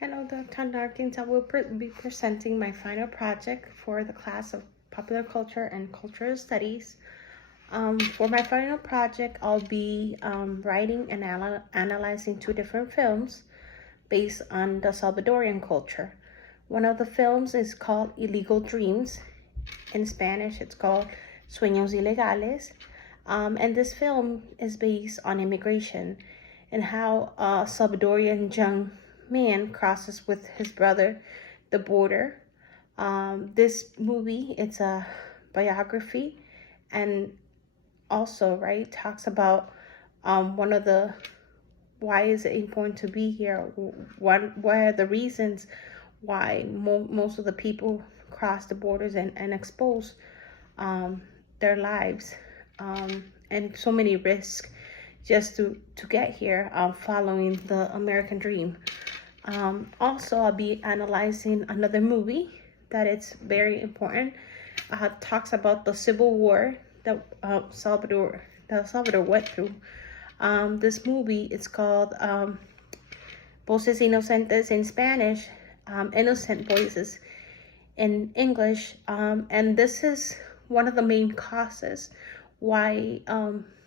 Hello, Dr. Larkins. I will be presenting my final project for the class of Popular Culture and Cultural Studies. For my final project, I'll be writing and analyzing two different films based on the Salvadorian culture. One of the films is called Illegal Dreams. In Spanish, it's called Sueños Ilegales. And this film is based on immigration and how a Salvadorian young man crosses with his brother the border. This movie, it's a biography, and also, right, talks about one of the why is it important to be here, what are the reasons why most of the people cross the borders and expose their lives, and so many risks just to get here, following the American dream. Also, I'll be analyzing another movie that it's very important. Talks about the Civil War that Salvador went through. This movie is called Voces Inocentes in Spanish, Innocent Voices in English, and this is one of the main causes why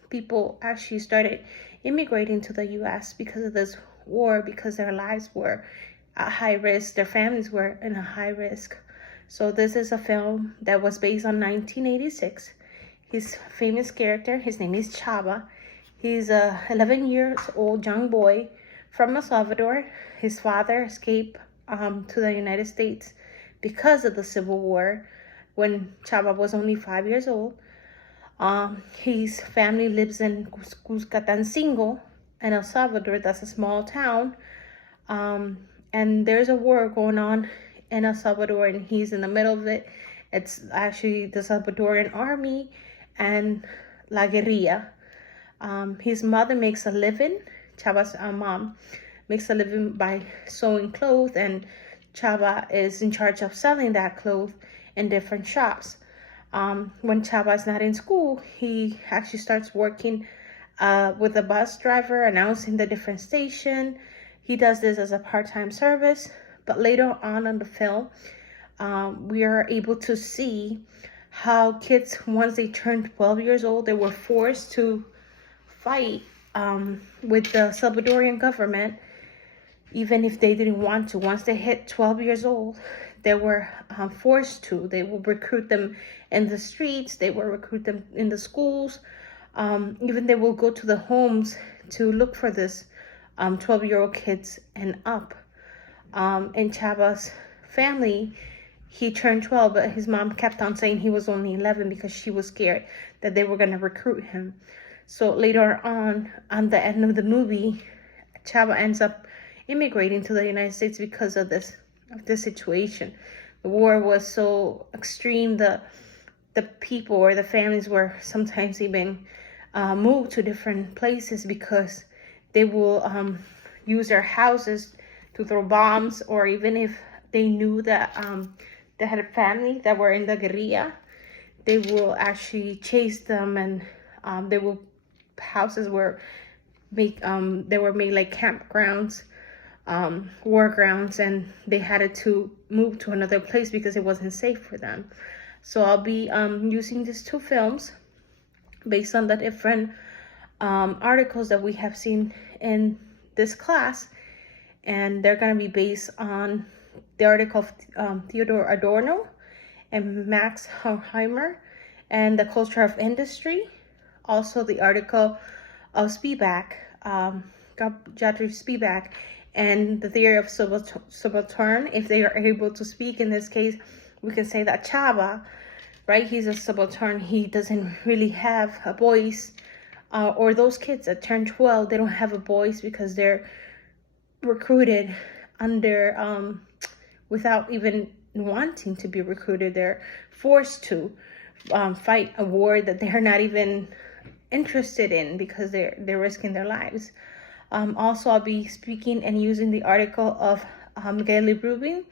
people actually started immigrating to the U.S. because of this war, because their lives were at high risk, their families were in a high risk. So this is a film that was based on 1986. His famous character, his name is Chava. He's a 11 years old young boy from El Salvador. His father escaped to the United States because of the Civil War when Chava was only 5 years old. His family lives in Cuscatancingo in El Salvador. That's a small town. And there's a war going on in El Salvador, and he's in the middle of it. It's actually the Salvadorian army and La Guerrilla. His mother makes a living. Chava's mom makes a living by sewing clothes, and Chava is in charge of selling that clothes in different shops. When Chava is not in school, he actually starts working with a bus driver, announcing the different station. He does this as a part-time service, but later on in the film, we are able to see how kids, once they turned 12 years old, they were forced to fight with the Salvadorian government, even if they didn't want to. Once they hit 12 years old, they were forced to. They will recruit them in the streets. They will recruit them in the schools. Even they will go to the homes to look for this 12-year-old kids and up. In Chava's family, he turned 12, but his mom kept on saying he was only 11 because she was scared that they were going to recruit him. So later on the end of the movie, Chava ends up immigrating to the United States because of this situation. The war was so extreme. The people or the families were sometimes even moved to different places because they will use their houses to throw bombs, or even if they knew that they had a family that were in the guerrilla, they will actually chase them, and houses were made like campgrounds, war grounds, and they had to move to another place because it wasn't safe for them. So I'll be using these two films based on the different articles that we have seen in this class, and they're going to be based on the article of Theodore Adorno and Max Horkheimer and the culture of industry. Also the article of Spivak, Jeffrey Spivak, and the theory of subaltern. If they are able to speak, in this case, we can say that Chava, right, he's a subaltern. He doesn't really have a voice, or those kids that turn 12, they don't have a voice because they're recruited under without even wanting to be recruited. They're forced to fight a war that they're not even interested in because they're risking their lives. Also, I'll be speaking and using the article of Gayle Rubin,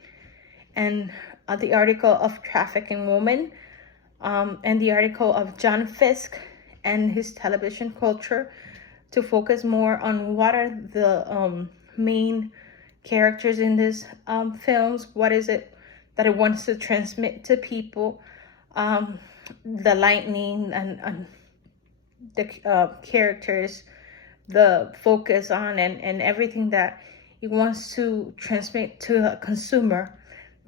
and the article of Trafficking Women, and the article of John Fisk and his television culture, to focus more on what are the main characters in these films. What is it that it wants to transmit to people? The lightning and the characters, the focus on and everything that it wants to transmit to a consumer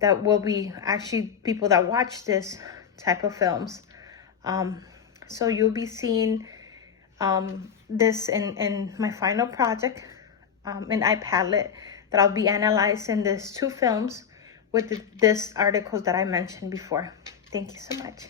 that will be actually people that watch this type of films. So you'll be seeing this in my final project, an iPadlet, that I'll be analyzing these 2 films with this articles that I mentioned before. Thank you so much.